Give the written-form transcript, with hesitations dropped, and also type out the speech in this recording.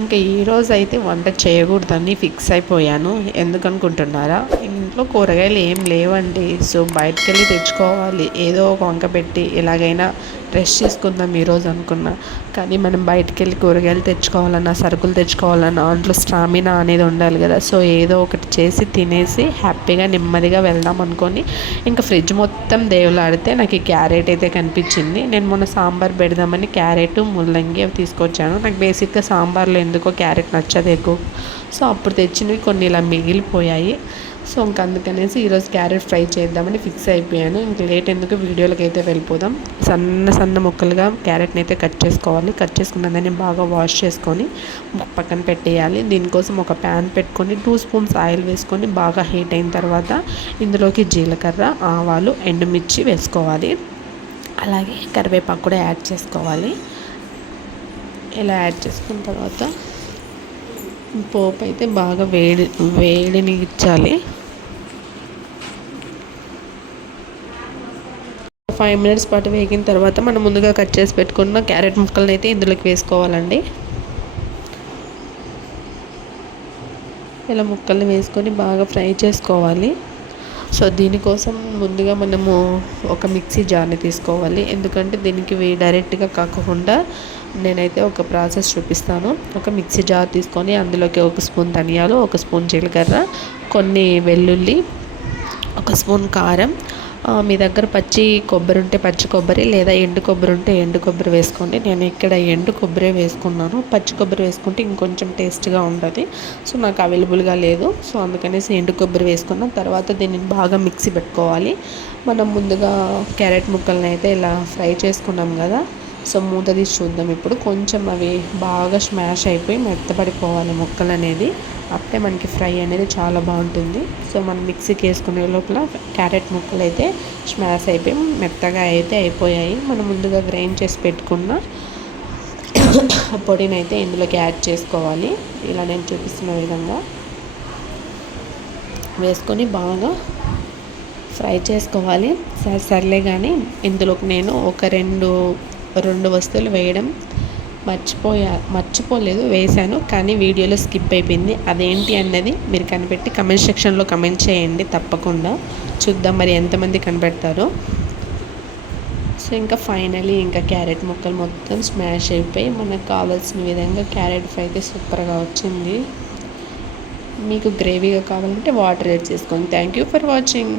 ఇంకా ఈరోజు అయితే వంట చేయకూడదని ఫిక్స్ అయిపోయాను. ఎందుకనుకుంటున్నారా? ఇంట్లో కూరగాయలు ఏం లేవండి. సో బయటకు వెళ్ళి తెచ్చుకోవాలి. ఏదో ఒక వంక పెట్టి ఎలాగైనా రెస్ట్ తీసుకుందాం ఈరోజు అనుకున్నా. కానీ మనం బయటకు వెళ్ళి కూరగాయలు తెచ్చుకోవాలన్నా, సరుకులు తెచ్చుకోవాలన్నా దాంట్లో స్టామినా అనేది ఉండాలి కదా. సో ఏదో ఒకటి చేసి తినేసి హ్యాపీగా నెమ్మదిగా వెళ్దాం అనుకొని ఇంకా ఫ్రిడ్జ్ మొత్తం దేవులాడితే నాకు ఈ క్యారెట్ అయితే కనిపించింది. నేను మొన్న సాంబార్ పెడదామని క్యారెట్, ముల్లంగి అవి తీసుకొచ్చాను. నాకు బేసిక్గా సాంబార్లో ఎందుకో క్యారెట్ నచ్చదు ఎక్కువ. సో అప్పుడు తెచ్చినవి కొన్ని ఇలా మిగిలిపోయాయి. సో ఇంక అందుకనేసి ఈరోజు క్యారెట్ ఫ్రై చేద్దామని ఫిక్స్ అయిపోయాను. ఇంక లేట్ ఎందుకు, వీడియోలోకి అయితే వెళ్ళిపోదాం. సన్న సన్న ముక్కలుగా క్యారెట్ని అయితే కట్ చేసుకోవాలి. కట్ చేసుకున్న దాన్ని బాగా వాష్ చేసుకొని పక్కన పెట్టేయాలి. దీనికోసం ఒక ప్యాన్ పెట్టుకొని 2 స్పూన్స్ ఆయిల్ వేసుకొని బాగా హీట్ అయిన తర్వాత ఇందులోకి జీలకర్ర, ఆవాలు, ఎండుమిర్చి వేసుకోవాలి. అలాగే కరివేపాకు కూడా యాడ్ చేసుకోవాలి. ఇలా యాడ్ చేసుకున్న తర్వాత పోపు అయితే బాగా వేడిని ఇచ్చాలి. 5 మినిట్స్ పాటు వేగిన తర్వాత మనం ముందుగా కట్ చేసి పెట్టుకున్న క్యారెట్ ముక్కలను అయితే ఇందులోకి వేసుకోవాలండి. ఇలా ముక్కల్ని వేసుకొని బాగా ఫ్రై చేసుకోవాలి. సో దీనికోసం ముందుగా మనము ఒక మిక్సీ జార్ని తీసుకోవాలి. ఎందుకంటే దీనికి డైరెక్ట్గా కాకుండా నేనైతే ఒక ప్రాసెస్ చూపిస్తాను. ఒక మిక్సీ జార్ తీసుకొని అందులోకి 1 స్పూన్ ధనియాలు, 1 స్పూన్ జీలకర్ర, కొన్ని వెల్లుల్లి, 1 స్పూన్ కారం, మీ దగ్గర పచ్చి కొబ్బరి ఉంటే పచ్చి కొబ్బరి, లేదా ఎండు కొబ్బరి ఉంటే ఎండు కొబ్బరి వేసుకోండి. నేను ఇక్కడ ఎండు కొబ్బరి వేసుకున్నాను. పచ్చి కొబ్బరి వేసుకుంటే ఇంకొంచెం టేస్ట్గా ఉంటుంది. సో నాకు అవైలబుల్గా లేదు. సో అందుకనేసి ఎండు కొబ్బరి వేసుకున్నాం. తర్వాత దీన్ని బాగా మిక్సీ పెట్టుకోవాలి. మనం ముందుగా క్యారెట్ ముక్కల్ని అయితే ఇలా ఫ్రై చేసుకున్నాం కదా. సో మూత తీసి చూద్దాం. ఇప్పుడు కొంచెం అవి బాగా స్మాష్ అయిపోయి మెత్తపడిపోవాలి ముక్కలు అనేది. అప్పుడే మనకి ఫ్రై అనేది చాలా బాగుంటుంది. సో మనం మిక్సీకి వేసుకునే లోపల క్యారెట్ ముక్కలు అయితే స్మాష్ అయిపోయి మెత్తగా అయితే అయిపోయాయి. మనం ముందుగా గ్రైండ్ చేసి పెట్టుకున్న పొడిని అయితే ఇందులోకి యాడ్ చేసుకోవాలి. ఇలా నేను చూపిస్తున్న విధంగా వేసుకొని బాగా ఫ్రై చేసుకోవాలి. సర్లే కానీ ఇందులోకి నేను ఒక రెండు వస్తువులు వేయడం మర్చిపోలేదు, వేశాను. కానీ వీడియోలో స్కిప్ అయిపోయింది. అదేంటి అన్నది మీరు కనిపెట్టి కమెంట్ సెక్షన్లో కమెంట్ చేయండి. తప్పకుండా చూద్దాం మరి ఎంతమంది కనిపెడతారో. సో ఇంకా ఫైనలీ ఇంకా క్యారెట్ ముక్కలు మొత్తం స్మాష్ అయిపోయి మనకు కావాల్సిన విధంగా క్యారెట్ ఫ్రై అయితే సూపర్గా వచ్చింది. మీకు గ్రేవీగా కావాలంటే వాటర్ యాడ్ చేసుకోండి. Thank you for watching.